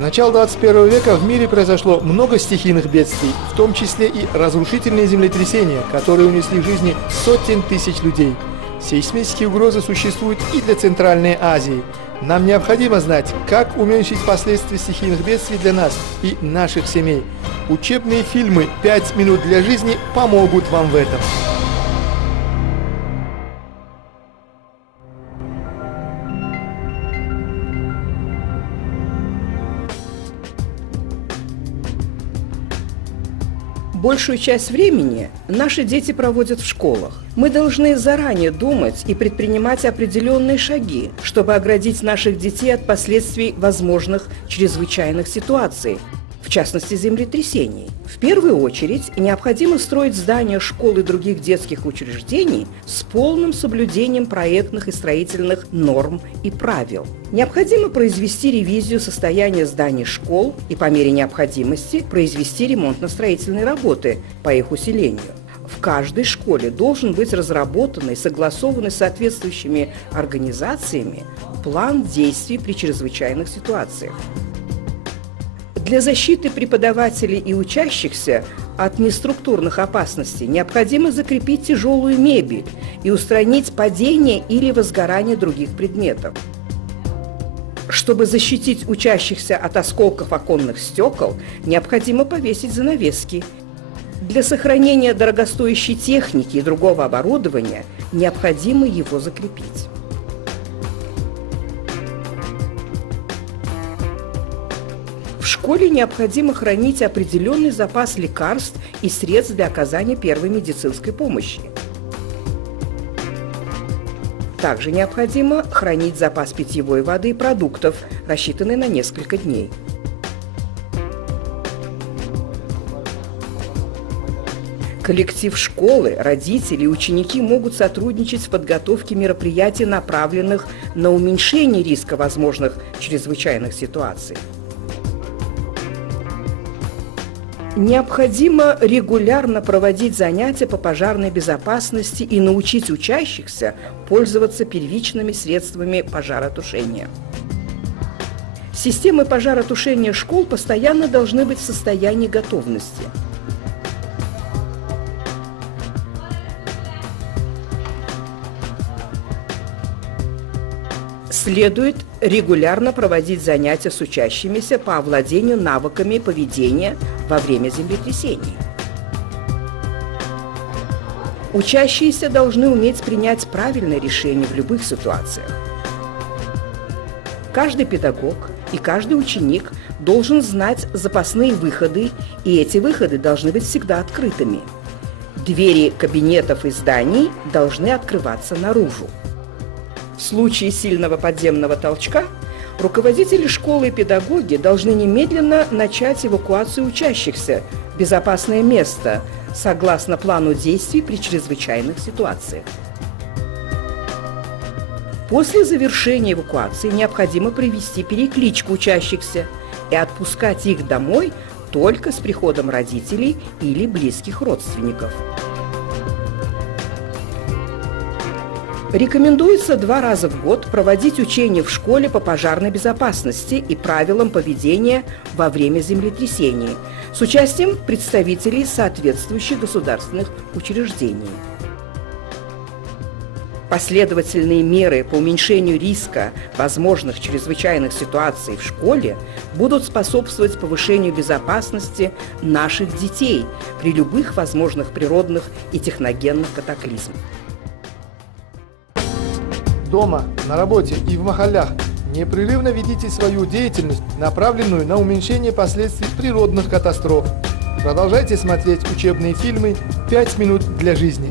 начала 21 века в мире произошло много стихийных бедствий, в том числе и разрушительные землетрясения, которые унесли жизни сотен тысяч людей. Сейсмические угрозы существуют и для Центральной Азии. Нам необходимо знать, как уменьшить последствия стихийных бедствий для нас и наших семей. Учебные фильмы «5 минут для жизни» помогут вам в этом. Большую часть времени наши дети проводят в школах. Мы должны заранее думать и предпринимать определенные шаги, чтобы оградить наших детей от последствий возможных чрезвычайных ситуаций, в частности землетрясений. В первую очередь необходимо строить здания школ и других детских учреждений с полным соблюдением проектных и строительных норм и правил. Необходимо произвести ревизию состояния зданий школ и по мере необходимости произвести ремонтно-строительные работы по их усилению. В каждой школе должен быть разработан и согласованный с соответствующими организациями план действий при чрезвычайных ситуациях. Для защиты преподавателей и учащихся от неструктурных опасностей необходимо закрепить тяжелую мебель и устранить падение или возгорание других предметов. Чтобы защитить учащихся от осколков оконных стекол, необходимо повесить занавески. Для сохранения дорогостоящей техники и другого оборудования необходимо его закрепить. В школе необходимо хранить определенный запас лекарств и средств для оказания первой медицинской помощи. Также необходимо хранить запас питьевой воды и продуктов, рассчитанный на несколько дней. Коллектив школы, родители и ученики могут сотрудничать в подготовке мероприятий, направленных на уменьшение риска возможных чрезвычайных ситуаций. Необходимо регулярно проводить занятия по пожарной безопасности и научить учащихся пользоваться первичными средствами пожаротушения. Системы пожаротушения школ постоянно должны быть в состоянии готовности. Следует регулярно проводить занятия с учащимися по овладению навыками поведения во время землетрясений. Учащиеся должны уметь принять правильное решение в любых ситуациях. Каждый педагог и каждый ученик должен знать запасные выходы, и эти выходы должны быть всегда открытыми. Двери кабинетов и зданий должны открываться наружу. В случае сильного подземного толчка руководители школы и педагоги должны немедленно начать эвакуацию учащихся в безопасное место согласно плану действий при чрезвычайных ситуациях. После завершения эвакуации необходимо провести перекличку учащихся и отпускать их домой только с приходом родителей или близких родственников. Рекомендуется 2 раза в год проводить учения в школе по пожарной безопасности и правилам поведения во время землетрясений с участием представителей соответствующих государственных учреждений. Последовательные меры по уменьшению риска возможных чрезвычайных ситуаций в школе будут способствовать повышению безопасности наших детей при любых возможных природных и техногенных катаклизмах. Дома, на работе и в махаллях непрерывно ведите свою деятельность, направленную на уменьшение последствий природных катастроф. Продолжайте смотреть учебные фильмы «5 минут для жизни».